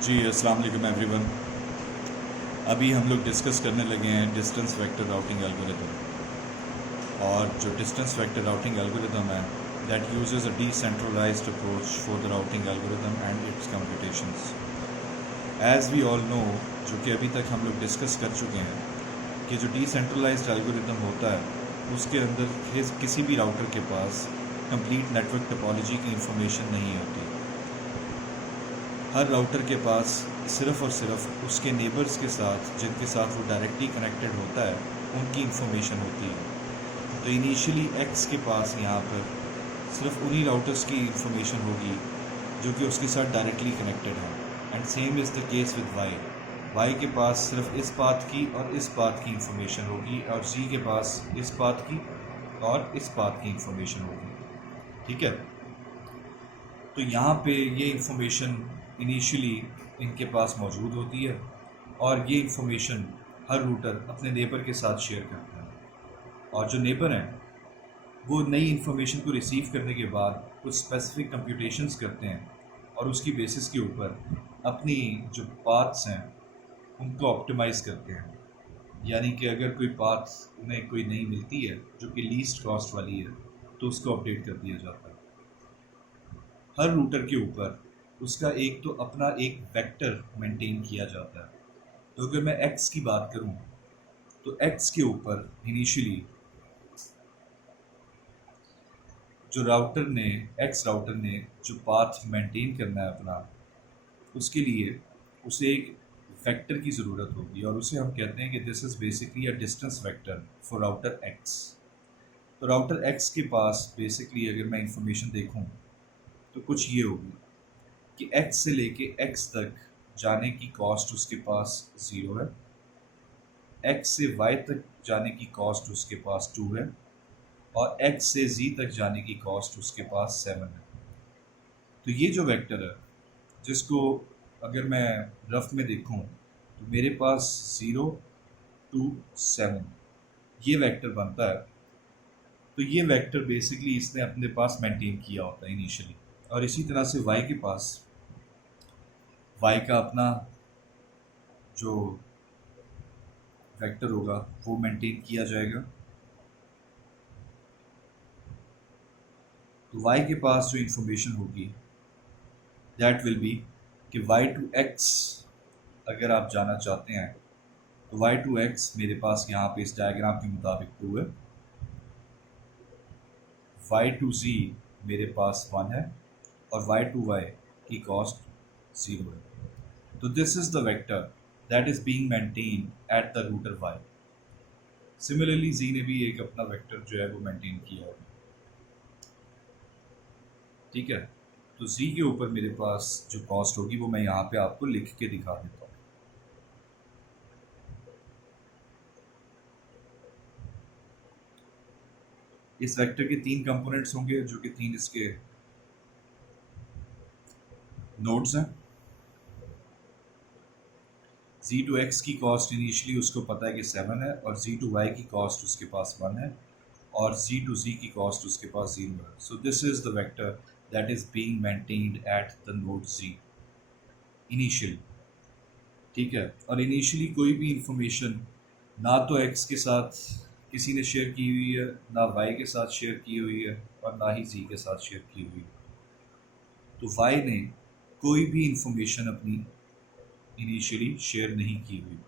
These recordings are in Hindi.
जी अस्सलाम वालेकुम एवरीवन। अभी हम लोग डिस्कस करने लगे हैं डिस्टेंस वेक्टर राउटिंग एल्गोरिथम। और जो डिस्टेंस वेक्टर राउटिंग एल्गोरिथम है that uses a decentralised approach for the routing algorithm and its computations. As we all know, जो कि अभी तक हम लोग डिस्कस कर चुके हैं, कि जो डिसेंट्रलाइज्ड एल्गोरिथम होता है उसके अंदर किसी भी राउटर के पास कंप्लीट नेटवर्क टोपोलॉजी की इंफॉर्मेशन नहीं होती। हर राउटर के पास सिर्फ़ और सिर्फ उसके नेबर्स के साथ, जिनके साथ वो डायरेक्टली कनेक्टेड होता है, उनकी इंफॉर्मेशन होती है। तो इनिशियली एक्स के पास यहाँ पर सिर्फ उन्हीं राउटर्स की इंफॉर्मेशन होगी जो कि उसके साथ डायरेक्टली कनेक्टेड है। And same is the case with y के पास सिर्फ इस पाथ की और इस पाथ की इंफॉर्मेशन होगी, और जी के पास इस पाथ की और इस पाथ की इंफॉर्मेशन होगी। ठीक है, तो यहाँ पे ये इंफॉर्मेशन इनिशियली इनके पास मौजूद होती है, और ये इंफॉर्मेशन हर रूटर अपने नेबर के साथ शेयर करता है। और जो नेबर हैं वो नई इंफॉर्मेशन को रिसीव करने के बाद कुछ स्पेसिफिक कंप्यूटेशंस करते हैं, और उसकी बेसिस के ऊपर अपनी जो पाथ्स हैं उनको ऑप्टिमाइज़ करते हैं। यानी कि अगर कोई पाथ उन्हें कोई नई मिलती है जो कि लीस्ट कॉस्ट वाली है, तो उसको अपडेट कर दिया जाता है। हर रूटर के ऊपर उसका एक तो अपना एक वेक्टर मेंटेन किया जाता है। तो अगर मैं एक्स की बात करूं, तो एक्स के ऊपर इनिशियली जो राउटर ने एक्स राउटर ने जो पाथ मेंटेन करना है अपना, उसके लिए उसे एक वेक्टर की ज़रूरत होगी, और उसे हम कहते हैं कि this is basically a distance vector for router x. तो राउटर एक्स के पास बेसिकली अगर मैं इंफॉर्मेशन देखूं तो कुछ ये होगी कि x से लेके x तक जाने की कॉस्ट उसके पास 0 है, x से y तक जाने की कॉस्ट उसके पास 2 है, और x से z तक जाने की कॉस्ट उसके पास 7 है। तो ये जो वेक्टर है, जिसको अगर मैं रफ में देखूं तो मेरे पास 0 to 7 ये वेक्टर बनता है। तो ये वेक्टर बेसिकली इसने अपने पास मेंटेन किया होता है इनिशियली, और इसी तरह से y के पास y का अपना जो वेक्टर होगा वो मेंटेन किया जाएगा। तो y के पास जो इंफॉर्मेशन होगी दैट विल बी कि y टू x अगर आप जाना चाहते हैं तो y टू x मेरे पास यहाँ पे इस डायग्राम के मुताबिक 2 है, y टू z मेरे पास 1 है, और y टू y की कॉस्ट 0 है। तो this is the vector that is being maintain at the router y। Similarly z ने भी एक अपना वेक्टर जो है वो मेंटेन किया है। ठीक है, तो z के ऊपर मेरे पास जो कॉस्ट होगी वो मैं यहाँ पे आपको लिख के दिखा देता हूँ। इस वेक्टर के 3 कंपोनेंट्स होंगे, जो कि 3 इसके नोड्स हैं। z टू x की कॉस्ट इनिशियली उसको पता है कि 7 है, और z टू y की कॉस्ट उसके पास 1 है, और z टू z की कॉस्ट उसके पास 0 है। So this is the vector that is being maintained at the node z initially. ठीक है, और इनिशियली कोई भी इंफॉर्मेशन ना तो x के साथ किसी ने शेयर की हुई है, ना y के साथ शेयर की हुई है, और ना ही z के साथ शेयर की हुई है। तो y ने कोई भी इंफॉर्मेशन अपनी इनिशियली शेयर नहीं की हुई,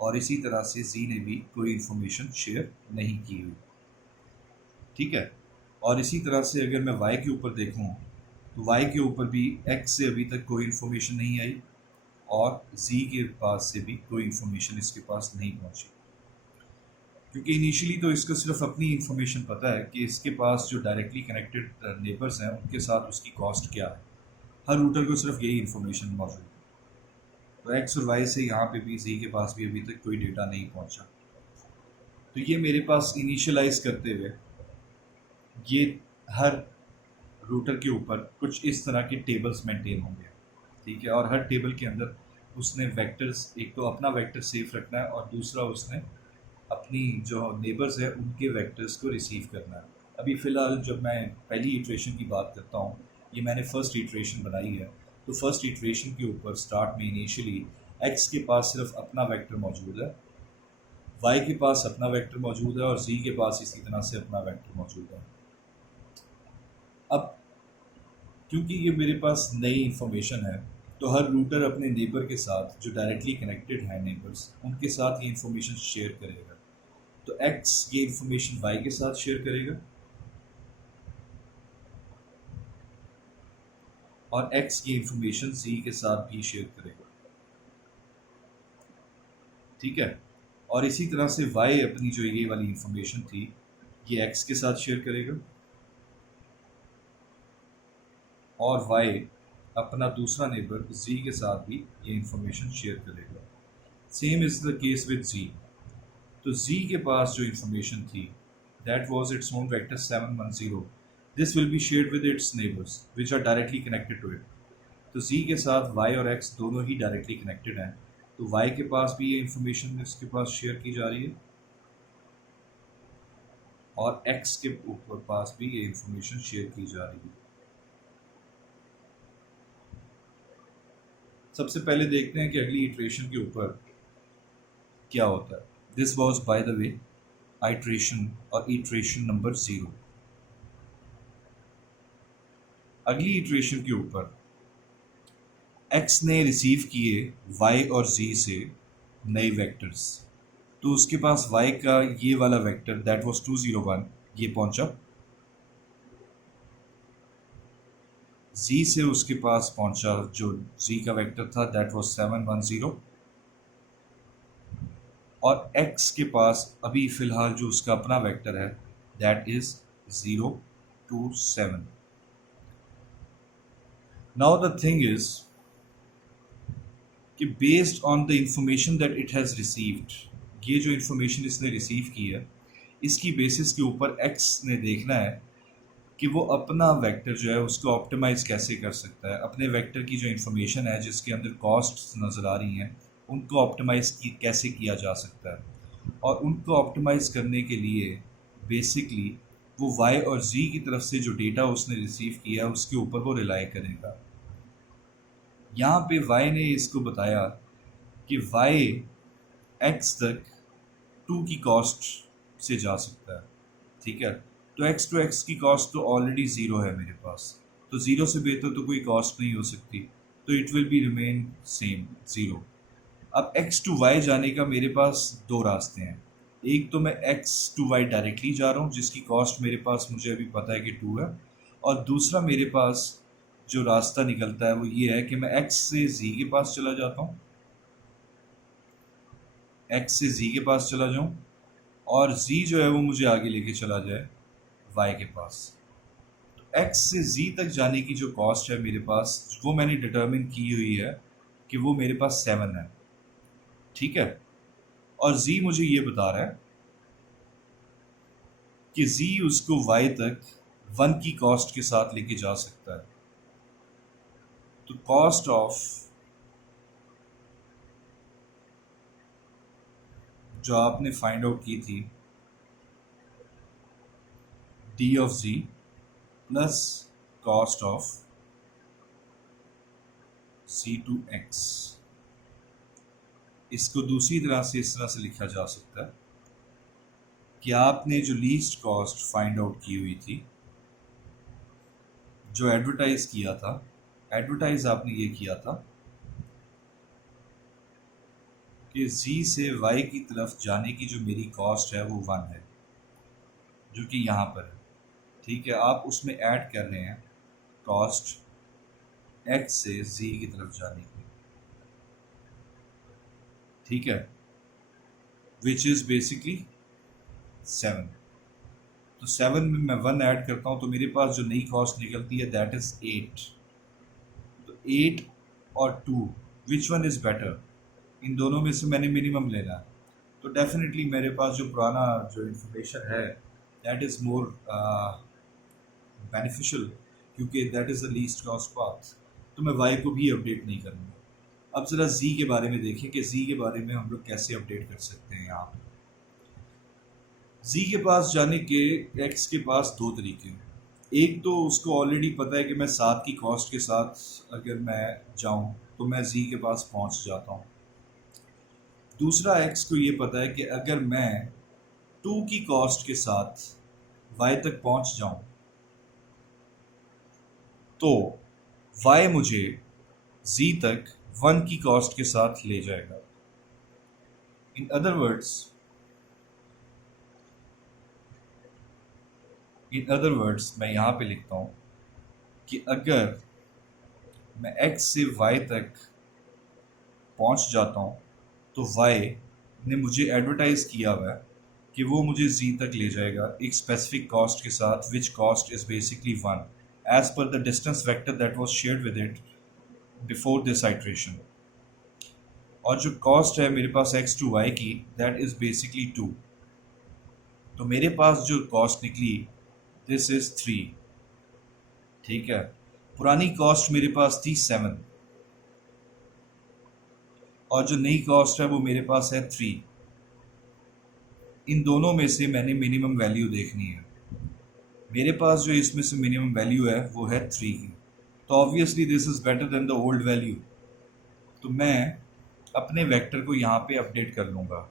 और इसी तरह से z ने भी कोई इंफॉर्मेशन शेयर नहीं की हुई। ठीक है, और इसी तरह से अगर मैं y के ऊपर देखूं तो y के ऊपर भी x से अभी तक कोई इंफॉर्मेशन नहीं आई, और z के पास से भी कोई इंफॉर्मेशन इसके पास नहीं पहुंची, क्योंकि इनिशियली तो इसको सिर्फ अपनी इंफॉर्मेशन पता है कि इसके पास जो डायरेक्टली कनेक्टेड नेबर्स हैं उनके साथ उसकी कॉस्ट क्या है। हर रूटर को सिर्फ यही इंफॉर्मेशन मौजूद है। तो एक्स और वाई से यहाँ पे भी जी के पास भी अभी तक कोई डेटा नहीं पहुँचा। तो ये मेरे पास इनिशियलाइज करते हुए ये हर रूटर के ऊपर कुछ इस तरह के टेबल्स मेंटेन होंगे। ठीक है, और हर टेबल के अंदर उसने वेक्टर्स, एक तो अपना वेक्टर सेफ रखना है, और दूसरा उसने अपनी जो नेबर्स है उनके वेक्टर्स को रिसीव करना है। अभी फ़िलहाल जब मैं पहली इटरेशन की बात करता हूँ, ये मैंने फर्स्ट इटरेशन बनाई है, तो फर्स्ट इटरेशन के ऊपर स्टार्ट में इनिशियली x के पास सिर्फ अपना वेक्टर मौजूद है, y के पास अपना वेक्टर मौजूद है और z के पास इसी तरह से अपना वेक्टर मौजूद है। अब क्योंकि ये मेरे पास नई इंफॉर्मेशन है तो हर रूटर अपने नेबर के साथ जो डायरेक्टली कनेक्टेड है नेबर्स उनके साथ ये इंफॉर्मेशन शेयर करेगा। तो x ये इंफॉर्मेशन y के साथ शेयर करेगा और x की इंफॉर्मेशन z के साथ भी शेयर करेगा, ठीक है। और इसी तरह से y अपनी जो ये वाली इंफॉर्मेशन थी ये x के साथ शेयर करेगा और y अपना दूसरा नेबर z के साथ भी ये इंफॉर्मेशन शेयर करेगा। Same is the case with z। तो z के पास जो इंफॉर्मेशन थी that was its own vector 710, this will be shared with its neighbours which are directly connected to it. तो z के साथ y और x दोनों ही डायरेक्टली कनेक्टेड हैं, तो y के पास भी ये इंफॉर्मेशन इसके पास शेयर की जा रही है और x के ऊपर पास भी ये इंफॉर्मेशन शेयर की जा रही है। सबसे पहले देखते हैं कि अगली इटरेशन के ऊपर क्या होता है। This was by the way iteration और इटरेशन नंबर 0। अगली इटरेशन के ऊपर x ने रिसीव किए y और z से नए वेक्टर्स, तो उसके पास y का ये वाला वेक्टर दैट वाज 201 ये पहुंचा, z से उसके पास पहुंचा जो z का वेक्टर था दैट वाज 710 और x के पास अभी फ़िलहाल जो उसका अपना वेक्टर है that is 027। Now the thing is कि based on the information that it has received, ये जो इंफॉर्मेशन इसने रिसीव की है इसकी बेसिस के ऊपर x ने देखना है कि वो अपना वेक्टर जो है उसको ऑप्टिमाइज कैसे कर सकता है। अपने वेक्टर की जो इंफॉर्मेशन है जिसके अंदर कॉस्ट नज़र आ रही हैं उनको ऑप्टिमाइज कैसे किया जा सकता है और उनको ऑप्टिमाइज करने के लिए बेसिकली वो y और z की तरफ से जो डेटा उसने रिसीव किया है उसके ऊपर वो रिलाई करेगा। यहाँ पे y ने इसको बताया कि y x तक 2 की कॉस्ट से जा सकता है, ठीक है। तो x टू x की कॉस्ट तो ऑलरेडी 0 है मेरे पास, तो 0 से बेहतर तो कोई कॉस्ट नहीं हो सकती, तो it will be remain same 0। अब x टू y जाने का मेरे पास दो रास्ते हैं। एक तो मैं x टू y डायरेक्टली जा रहा हूँ जिसकी कॉस्ट मेरे पास मुझे अभी पता है कि 2 है, और दूसरा मेरे पास जो रास्ता निकलता है वो ये है कि मैं x से z के पास चला जाता हूँ, x से z के पास चला जाऊँ और z जो है वो मुझे आगे लेके चला जाए y के पास। तो x से z तक जाने की जो कॉस्ट है मेरे पास वो मैंने डिटर्मिन की हुई है कि वो मेरे पास 7 है, ठीक है। और z मुझे ये बता रहा है कि z उसको y तक 1 की कॉस्ट के साथ लेके जा सकता है। तो कॉस्ट ऑफ जो आपने फाइंड आउट की थी d of z plus cost of c to x, इसको दूसरी तरह से इस तरह से लिखा जा सकता है कि आपने जो लीस्ट कॉस्ट फाइंड आउट की हुई थी, जो एडवर्टाइज किया था, एडवर्टाइज आपने ये किया था कि z से y की तरफ जाने की जो मेरी कॉस्ट है वो 1 है, जो कि यहाँ पर है, ठीक है। आप उसमें ऐड कर रहे हैं कॉस्ट x से z की तरफ जाने की, ठीक है, विच इज़ बेसिकली 7। तो 7 में मैं 1 ऐड करता हूँ तो मेरे पास जो नई कॉस्ट निकलती है दैट इज़ 8। तो 8 और 2 विच वन इज़ बेटर, इन दोनों में से मैंने मिनिमम लेना है। तो डेफिनेटली मेरे पास जो पुराना जो इंफॉर्मेशन है दैट इज़ मोर बेनिफिशियल, क्योंकि that is the least cost path. तो मैं y को भी अपडेट नहीं करूँगा। अब ज़रा z के बारे में देखें कि z के बारे में हम लोग कैसे अपडेट कर सकते हैं। यहाँ z के पास जाने के x के पास दो तरीके हैं। एक तो उसको ऑलरेडी पता है कि मैं 7 की कॉस्ट के साथ अगर मैं जाऊं तो मैं जी के पास पहुंच जाता हूं। दूसरा एक्स को ये पता है कि अगर मैं 2 की कॉस्ट के साथ वाई तक पहुंच जाऊं तो वाई मुझे जी तक 1 की कॉस्ट के साथ ले जाएगा। इन अदर वर्ड्स मैं यहाँ पे लिखता हूँ कि अगर मैं x से y तक पहुँच जाता हूँ तो y ने मुझे एडवर्टाइज किया हुआ है कि वो मुझे z तक ले जाएगा एक स्पेसिफिक कॉस्ट के साथ, which cost is basically 1 as per the distance vector that was shared with it before this iteration. और जो कॉस्ट है मेरे पास x टू y की, दैट इज बेसिकली 2। तो मेरे पास जो कॉस्ट निकली दिस इज 3। ठीक है, पुरानी कॉस्ट मेरे पास थी 7 और जो नई कॉस्ट है वो मेरे पास है 3। इन दोनों में से मैंने मिनिमम वैल्यू देखनी है। मेरे पास जो इसमें से मिनिमम वैल्यू है वो है 3 की, तो obviously this is better than the old value. तो मैं अपने वेक्टर को यहाँ पे अपडेट कर लूँगा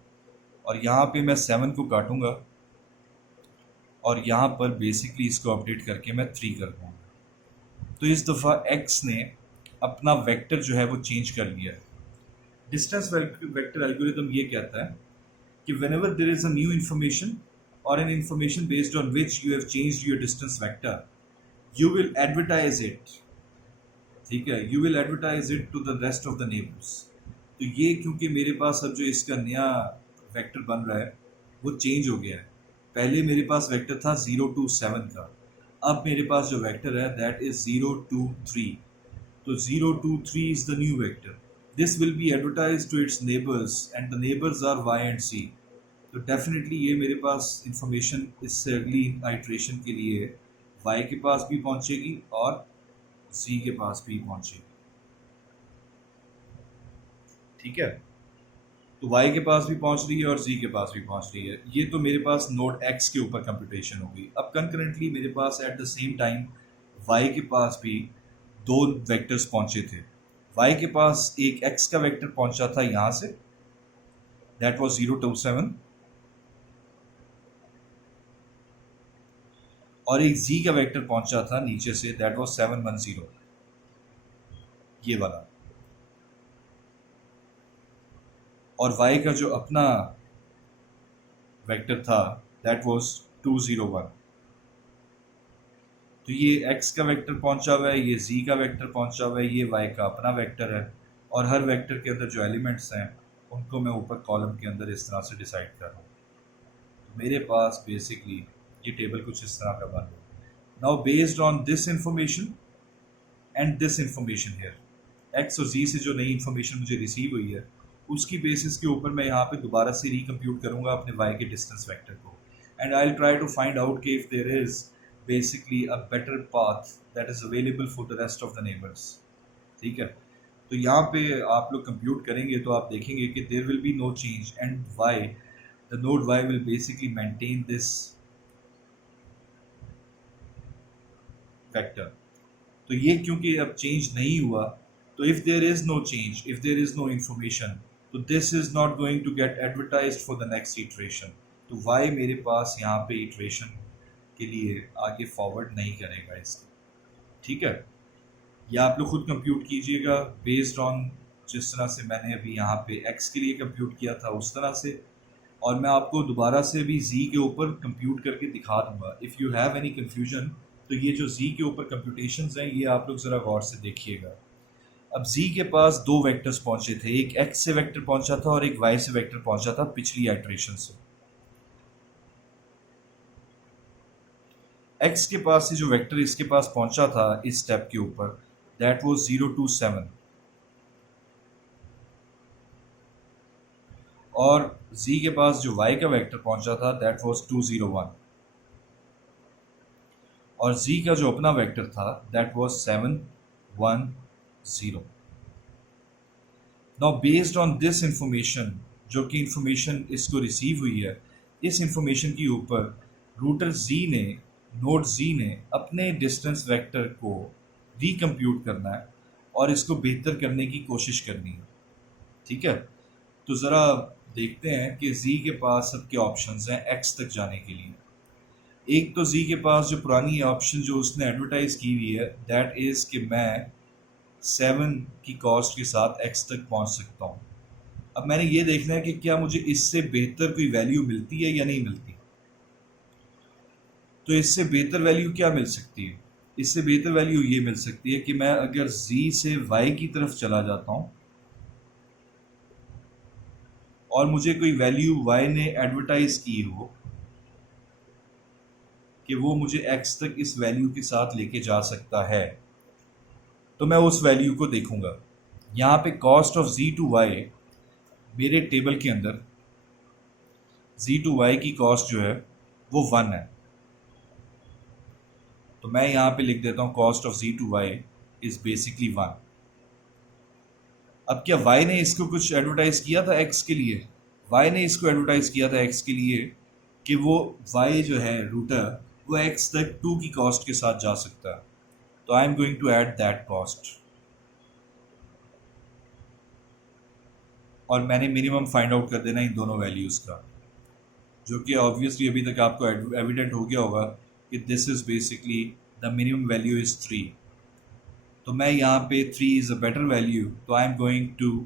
और यहाँ पे मैं 7 को काटूँगा और यहाँ पर बेसिकली इसको अपडेट करके मैं 3 कर दूँगा। तो इस दफ़ा x ने अपना वेक्टर जो है वो चेंज कर लिया है। डिस्टेंस वेक्टर एल्गोरिथम ये कहता है कि whenever there is a new information or an information based on which you have changed your distance vector, you will advertise it। ठीक है, you will advertise it to the rest of the neighbors। तो ये क्योंकि मेरे पास अब जो इसका नया वेक्टर बन रहा है वो चेंज हो गया है। पहले मेरे पास वेक्टर था 0 to 7 का, अब मेरे पास जो वेक्टर है दैट इज 0 to 3। तो 0 to 3 is the new vector। This will be advertised to its neighbors and the neighbors are y and c। तो डेफिनेटली ये मेरे पास इंफॉर्मेशन इससे अगली आइट्रेशन के लिए y के पास भी पहुंचेगी और z के पास भी पहुंचेगी। ठीक है, तो y के पास भी पहुंच रही है और z के पास भी पहुंच रही है। ये तो मेरे पास नोड x के ऊपर कंप्यूटेशन होगी। अब कंकरेंटली मेरे पास at the same time y के पास भी 2 वेक्टर्स पहुंचे थे। y के पास एक x का वेक्टर पहुंचा था यहाँ से, दैट वाज 0 to 7, और एक z का वेक्टर पहुंचा था नीचे से, दैट वाज 7 1 0, ये वाला। और y का जो अपना वेक्टर था दैट वाज 2 0 1। तो ये x का वेक्टर पहुंचा हुआ है, ये z का वेक्टर पहुंचा हुआ है, ये y का अपना वेक्टर है, और हर वेक्टर के अंदर जो एलिमेंट्स हैं उनको मैं ऊपर कॉलम के अंदर इस तरह से डिसाइड कर रहा हूँ। तो मेरे पास बेसिकली ये टेबल कुछ इस तरह का बन रहा है। Now based on this information and this information here, x और z से जो नई इंफॉर्मेशन मुझे रिसीव हुई है उसकी बेसिस के ऊपर मैं यहाँ पे दोबारा से रिकम्प्यूट करूँगा अपने y के डिस्टेंस वेक्टर को, and I will try to find out कि if there is basically a better path that is available for the rest of the neighbors। ठीक है, तो यहाँ पे आप लोग कंप्यूट करेंगे तो आप देखेंगे कि there will be no change and y, the node y will basically maintain this vector। तो ये क्योंकि अब चेंज नहीं हुआ, तो if there is no change, if there is no information, तो this is not going to get advertised for the next iteration। तो y मेरे पास यहाँ पे iteration के लिए आगे फॉरवर्ड नहीं करेगा इसको। ठीक है, या आप लोग खुद कंप्यूट कीजिएगा बेस्ड ऑन जिस तरह से मैंने अभी यहाँ पे x के लिए कंप्यूट किया था उस तरह से, और मैं आपको दोबारा से भी z के ऊपर कंप्यूट करके दिखा दूंगा। If you have any confusion तो ये जो z के ऊपर कंप्यूटेशंस हैं ये आप लोग ज़रा गौर से देखिएगा। अब z के पास 2 वेक्टर्स पहुंचे थे, एक x से वेक्टर पहुंचा था और एक y से वेक्टर पहुंचा था पिछली आइट्रेशन से। x के पास से जो वेक्टर इसके पास पहुंचा था इस स्टेप के ऊपर, दैट वाज 0 to 7, और z के पास जो y का वेक्टर पहुंचा था दैट वाज 2 0 1, और z का जो अपना वेक्टर था that was 7 1 0। Now based on this information, जो कि इंफॉर्मेशन इसको रिसीव हुई है, इस इंफॉर्मेशन के ऊपर रूटर z ने नोड z ने अपने डिस्टेंस वेक्टर को रिकम्प्यूट करना है और इसको बेहतर करने की कोशिश करनी है। ठीक है, तो ज़रा देखते हैं कि z के पास अब क्या ऑप्शंस हैं x तक जाने के लिए। एक तो z के पास जो पुरानी ऑप्शन जो उसने एडवर्टाइज की हुई है दैट इज़ कि मैं 7 की कॉस्ट के साथ x तक पहुंच सकता हूं। अब मैंने ये देखना है कि क्या मुझे इससे बेहतर कोई वैल्यू मिलती है या नहीं मिलती। तो इससे बेहतर वैल्यू क्या मिल सकती है? इससे बेहतर वैल्यू ये मिल सकती है कि मैं अगर z से y की तरफ चला जाता हूं और मुझे कोई वैल्यू y ने एडवर्टाइज की हो कि वो मुझे x तक इस वैल्यू के साथ लेके जा सकता है, तो मैं उस वैल्यू को देखूंगा। यहाँ पे cost of z to y मेरे टेबल के अंदर z टू y की कॉस्ट जो है वो 1 है, तो मैं यहाँ पे लिख देता हूँ cost of z to y is basically 1। अब क्या y ने इसको कुछ एडवर्टाइज किया था x के लिए? y ने इसको एडवर्टाइज किया था x के लिए कि वो y जो है रूटर वो x तक 2 की कॉस्ट के साथ जा सकता है, तो I am going to add that cost और मैंने मिनिमम फाइंड आउट कर देना इन दोनों वैल्यूज़ का, जो कि ऑब्वियसली अभी तक आपको एविडेंट हो गया होगा कि this is basically the minimum value is 3। तो मैं यहाँ पे 3 इज़ अ बेटर वैल्यू, तो I am going to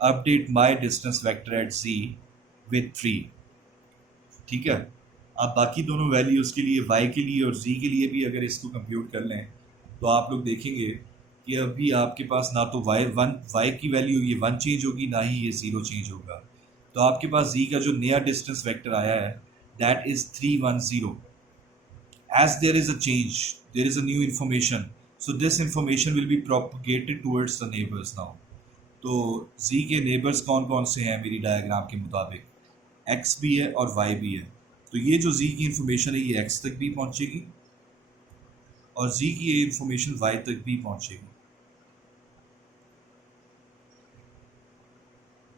update my distance vector at z with 3। ठीक है, आप बाकी दोनों वैल्यूज़ के लिए y के लिए और z के लिए भी अगर इसको कंप्यूट कर लें तो आप लोग देखेंगे कि अभी आपके पास ना तो y की वैल्यू ये 1 चेंज होगी, ना ही ये 0 चेंज होगा। तो आपके पास z का जो नया डिस्टेंस वेक्टर आया है that is 310। As there is a change, there is a new information, so this information will be propagated towards the neighbors now। तो z के नेबर्स कौन कौन से हैं मेरी डायग्राम के मुताबिक? x भी है और y भी है, तो ये जो z की इंफॉर्मेशन है ये x तक भी पहुंचेगी और z की ये इंफॉर्मेशन y तक भी पहुंचेगी।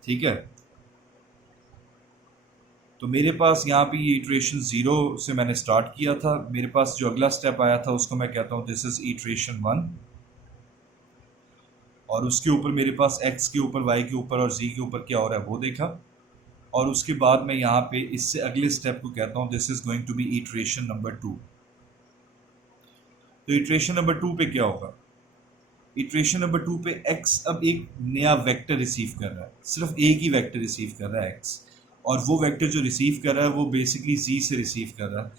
ठीक है, तो मेरे पास यहाँ पे ये इटरेशन 0 से मैंने स्टार्ट किया था, मेरे पास जो अगला स्टेप आया था उसको मैं कहता हूँ दिस इज़ इटरेशन 1, और उसके ऊपर मेरे पास x के ऊपर y के ऊपर और z के ऊपर क्या हो रहा है वो देखा, और उसके बाद मैं यहाँ पे इससे अगले स्टेप को कहता हूँ this is going to be iteration number 2। तो इटरेशन नंबर 2 पे क्या होगा? इटरेशन नंबर 2 पे x अब एक नया वेक्टर रिसीव कर रहा है, सिर्फ एक ही वेक्टर रिसीव कर रहा है x, और वो वेक्टर जो रिसीव कर रहा है वो बेसिकली z से रिसीव कर रहा है,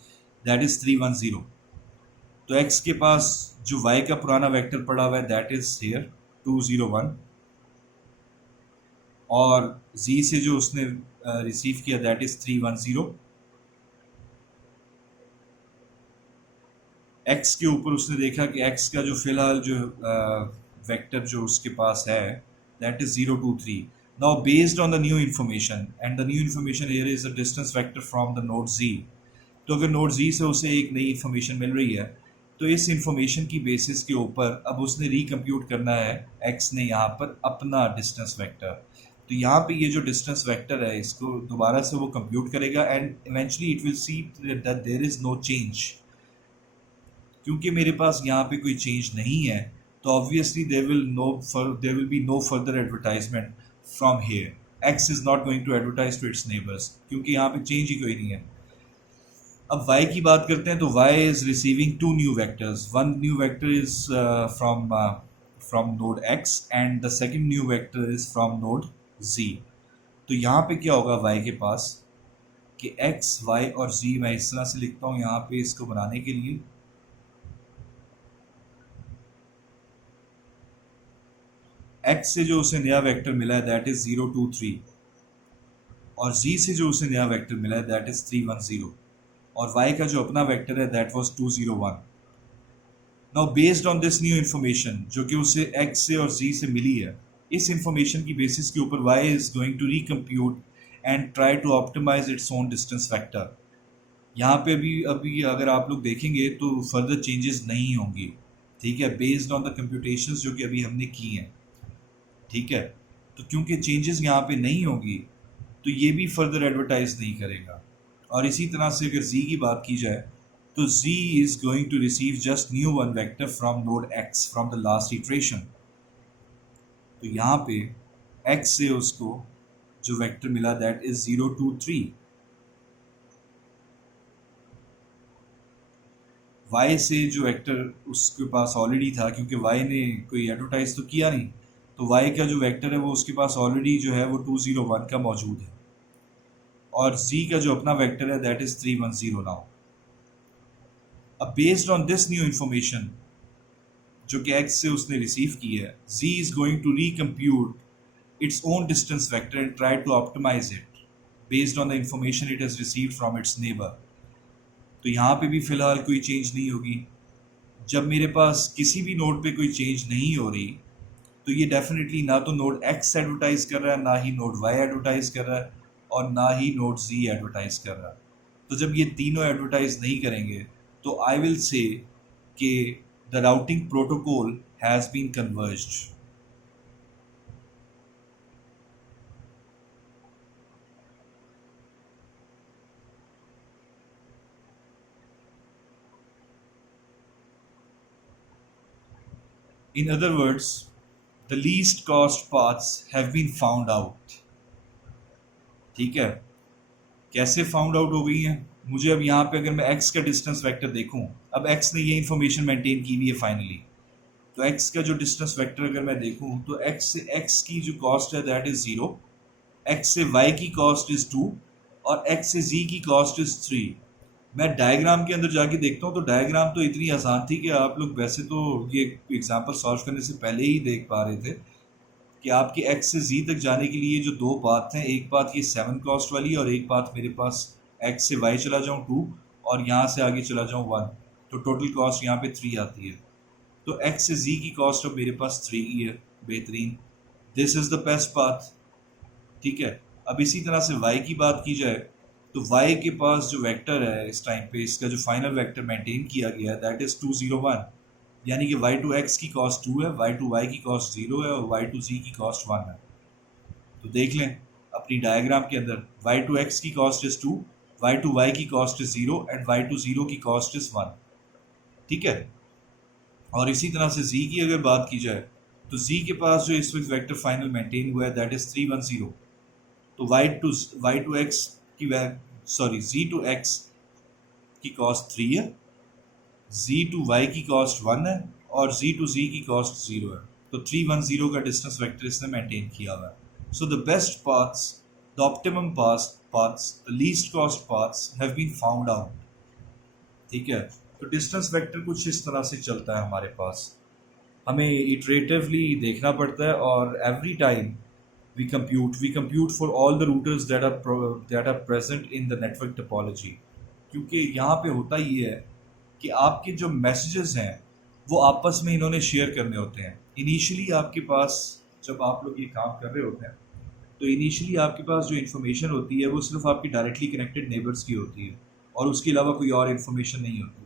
दैट इज़ 310। तो x के पास जो y का पुराना वेक्टर पड़ा हुआ है दैट इज़ हियर 201, और z से जो उसने रिसीव किया दैट इज़ 310। x के ऊपर उसने देखा कि x का जो फिलहाल जो वेक्टर जो उसके पास है that is 023। Now based on the new information, and the new information here is the distance vector from the node z, तो अगर नोड z से उसे एक नई इन्फॉर्मेशन मिल रही है तो इस इंफॉर्मेशन की बेसिस के ऊपर अब उसने रिकम्प्यूट करना है x ने यहाँ पर अपना डिस्टेंस वेक्टर। तो यहाँ पे ये जो डिस्टेंस वेक्टर है इसको दोबारा से वो कंप्यूट करेगा and eventually it will see that there is no change. क्योंकि मेरे पास यहाँ पे कोई चेंज नहीं है तो obviously there will be no further advertisement from here. x is not going to advertise to its neighbours क्योंकि यहाँ पे चेंज ही कोई नहीं है। अब y की बात करते हैं तो y is receiving 2 new vectors. One new vector is from node x and the second new vector is from node z। तो यहाँ पे क्या होगा y के पास कि x, y और z मैं इस तरह से लिखता हूँ यहाँ पे इसको बनाने के लिए। x से जो उसे नया वेक्टर मिला है दैट इज 023, और z से जो उसे नया वेक्टर मिला है दैट इज 310, और y का जो अपना वेक्टर है that was 201। Now based on this new information जो कि उसे x से और z से मिली है, इस इंफॉर्मेशन की बेसिस के ऊपर y is going to recompute and try to optimise its own distance vector. यहाँ पे अभी अगर आप लोग देखेंगे तो फर्दर चेंजेस नहीं होंगी, ठीक है, बेस्ड ऑन द कंप्यूटेशंस जो कि अभी हमने की हैं। ठीक है, तो क्योंकि चेंजेस यहाँ पे नहीं होगी तो ये भी फर्दर एडवर्टाइज नहीं करेगा। और इसी तरह से अगर z की बात की जाए तो z is going to receive just new one vector from node x from the last iteration. तो यहाँ पे x से उसको जो वेक्टर मिला that is 0 2 3. y से जो वेक्टर उसके पास ऑलरेडी था, क्योंकि y ने कोई एडवर्टाइज तो किया नहीं, तो y का जो वेक्टर है वो उसके पास ऑलरेडी जो है वो 201 का मौजूद है, और z का जो अपना वेक्टर है दैट इज 310 नाउ. अब based on this new information जो कि x से उसने रिसीव की है, z is going to recompute its own distance vector and try to optimise it based on the information it has received from its neighbour. तो यहाँ पे भी फ़िलहाल कोई चेंज नहीं होगी. जब मेरे पास किसी भी नोड पे कोई चेंज नहीं हो रही, तो ये डेफिनेटली ना तो नोड x एडवर्टाइज कर रहा है, ना ही नोड y एडवर्टाइज कर रहा है, और ना ही नोड z एडवर्टाइज कर रहा है. तो जब ये तीनों एडवर्टाइज नहीं करेंगे तो आई विल से कि the routing protocol has been converged. In other words, the least cost paths have been found out. ठीक है, कैसे फाउंड आउट हो गई हैं? मुझे अब यहाँ पे अगर मैं x का डिस्टेंस वेक्टर देखूँ, अब x ने ये इन्फॉर्मेशन मेंटेन की हुई है फाइनली, तो x का जो डिस्टेंस वेक्टर अगर मैं देखूँ तो x से x की जो कॉस्ट है दैट इज़ 0, x से y की कॉस्ट इज़ 2 और x से z की कॉस्ट इज़ 3. मैं डायग्राम के अंदर जाके देखता हूँ तो डायग्राम तो इतनी आसान थी कि आप लोग वैसे तो ये एग्जांपल सॉल्व करने से पहले ही देख पा रहे थे कि आपके x से z तक जाने के लिए जो दो पाथ हैं, एक पाथ ये 7 कॉस्ट वाली और एक पाथ मेरे पास x से y चला जाऊँ 2 और यहाँ से आगे चला जाऊँ 1, तो टोटल कॉस्ट यहाँ पे 3 आती है. तो x से z की कॉस्ट अब मेरे पास 3 ही है. बेहतरीन, this is the best path. ठीक है, अब इसी तरह से y की बात की जाए तो y के पास जो वेक्टर है इस टाइम पे, इसका जो फाइनल वेक्टर मेंटेन किया गया है दैट इज़ 201, यानी कि y टू x की कॉस्ट 2 है, y टू y की कॉस्ट 0 है और y टू z की कॉस्ट 1 है. तो देख लें अपनी डायग्राम के अंदर y टू x की cost is 2, y to y की cost is 0 and y to 0 की कॉस्ट इज़ 1. ठीक है, और इसी तरह से z की अगर बात की जाए तो z के पास जो इस वक्त वेक्टर फाइनल मेंटेन हुआ है दैट इज़ 310. तो y टू x की z टू x की कॉस्ट 3 है, z टू y की कॉस्ट 1 है और z टू z की कॉस्ट 0 है. तो 310 का डिस्टेंस वेक्टर इसने मेंटेन किया हुआ है. So the best paths, the optimum paths, the least cost paths have been found out. ठीक है, तो डिस्टेंस वेक्टर कुछ इस तरह से चलता है हमारे पास. हमें इटरेटिवली देखना पड़ता है और every time we compute for all the routers that are present in the network topology. क्योंकि यहाँ पे होता ये है कि आपके जो मैसेजेस हैं वो आपस में इन्होंने शेयर करने होते हैं. इनिशियली आपके पास जब आप लोग ये काम कर रहे होते हैं तो इनिशियली आपके पास जो इन्फॉर्मेशन होती है वो सिर्फ आपकी डायरेक्टली कनेक्टेड नेबर्स की होती है और उसके अलावा कोई और इन्फॉर्मेशन नहीं होती.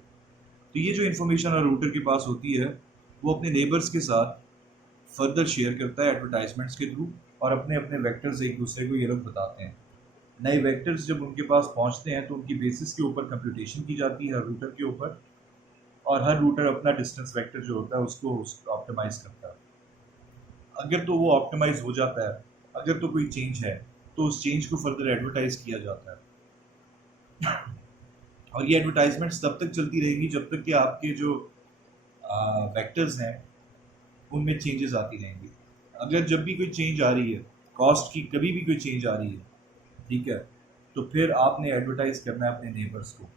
तो ये जो इन्फॉर्मेशन रूटर के पास होती है वो अपने नेबर्स के साथ फर्दर शेयर करता है एडवर्टाइजमेंट्स के थ्रू, और अपने अपने वेक्टर्स एक दूसरे को ये लोग बताते हैं. नए वेक्टर्स जब उनके पास पहुंचते हैं तो उनकी बेसिस के ऊपर कंप्यूटेशन की जाती है हर रूटर के ऊपर, और हर रूटर अपना डिस्टेंस वेक्टर जो होता है उसको ऑप्टिमाइज करता है. अगर तो वो ऑप्टिमाइज हो जाता है, अगर तो कोई चेंज है तो उस चेंज को फर्दर एडवर्टाइज किया जाता है. और ये एडवर्टाइजमेंट्स तब तक चलती रहेंगी जब तक कि आपके जो वेक्टर्स हैं उनमें चेंजेस आती रहेंगी. अगर जब भी कोई चेंज आ रही है, कॉस्ट की कभी भी कोई चेंज आ रही है, ठीक है, तो फिर आपने एडवर्टाइज करना है अपने नेबर्स को.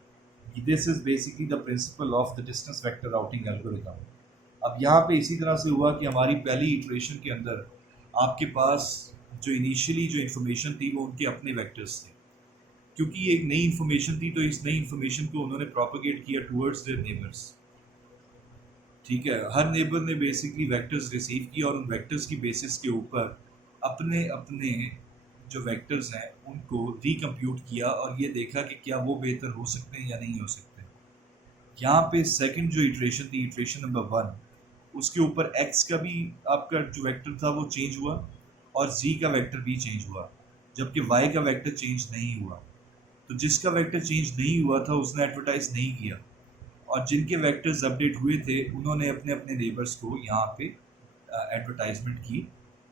This is basically the principle of the distance vector routing algorithm. अब यहाँ पे इसी तरह से हुआ कि हमारी पहली इटरेशन के अंदर आपके पास जो इनिशियली जो इन्फॉर्मेशन थी वो उनके अपने वेक्टर्स थे. क्योंकि ये एक नई इन्फॉर्मेशन थी तो इस नई इन्फॉर्मेशन को उन्होंने प्रोपोगेट किया टूवर्ड्स देयर नेबर्स. ठीक है, हर नेबर ने बेसिकली वेक्टर्स रिसीव किए और उन वेक्टर्स की बेसिस के ऊपर अपने अपने जो वेक्टर्स हैं उनको रिकम्प्यूट किया और ये देखा कि क्या वो बेहतर हो सकते हैं या नहीं हो सकते. यहाँ पे सेकंड जो इटरेशन थी, इटरेशन नंबर 1, उसके ऊपर x का भी आपका जो वेक्टर था वो चेंज हुआ और z का वेक्टर भी चेंज हुआ, जबकि y का वेक्टर चेंज नहीं हुआ. तो जिसका वेक्टर चेंज नहीं हुआ था उसने एडवर्टाइज नहीं किया, और जिनके वेक्टर्स अपडेट हुए थे उन्होंने अपने अपने नेबर्स को यहाँ पे एडवर्टाइजमेंट की,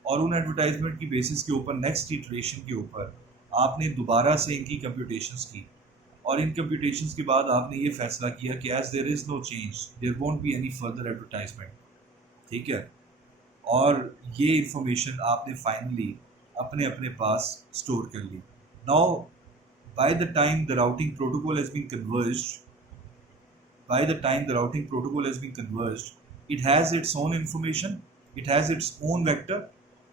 और उन एडवर्टाइजमेंट की बेसिस के ऊपर नेक्स्ट इटरेशन के ऊपर आपने दोबारा से इनकी कंप्यूटेशंस की, और इन कंप्यूटेशंस के बाद आपने ये फैसला किया कि as there is no change there won't be any further advertisement, ठीक है। और ये इंफॉर्मेशन आपने फाइनली अपने अपने पास स्टोर कर ली। Now by the time the routing protocol has been converged, by the time the routing protocol has been converged, it has its own information, it has its own vector,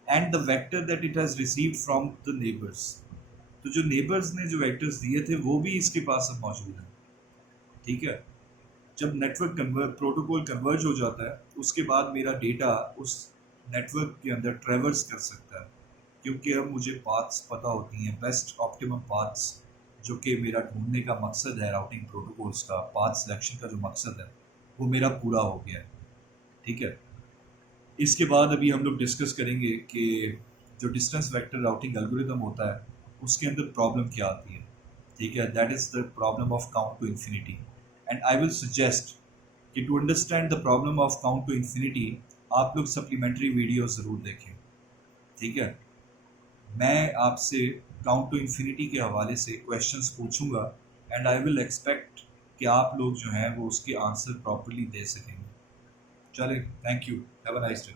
and the vector that it has received from the neighbors. तो जो neighbors ने जो vectors दिए थे वो भी इसके पास अब मौजूद हैं, ठीक है। जब नेटवर्क प्रोटोकॉल कन्वर्ज हो जाता है उसके बाद मेरा डेटा उस नेटवर्क के अंदर ट्रेवर्स कर सकता है, क्योंकि अब मुझे पाथ्स पता होती हैं, बेस्ट ऑप्टिमम पाथ्स, जो कि मेरा ढूंढने का मकसद है राउटिंग प्रोटोकॉल्स का, पाथ सिलेक्शन का जो मकसद है वो मेरा पूरा हो गया है, ठीक है। इसके बाद अभी हम लोग डिस्कस करेंगे कि जो डिस्टेंस वेक्टर राउटिंग एल्गोरिथम होता है उसके अंदर प्रॉब्लम क्या आती है, ठीक है। That is the problem of count to infinity, and I will suggest कि to understand the problem of count to infinity आप लोग सप्लीमेंट्री वीडियो ज़रूर देखें, ठीक है। मैं आपसे काउंट टू इन्फिनिटी के हवाले से क्वेश्चंस पूछूंगा, एंड आई विल एक्सपेक्ट कि आप लोग जो हैं वो उसके आंसर प्रॉपर्ली दे सकेंगे। चलें, thank you, have a nice day.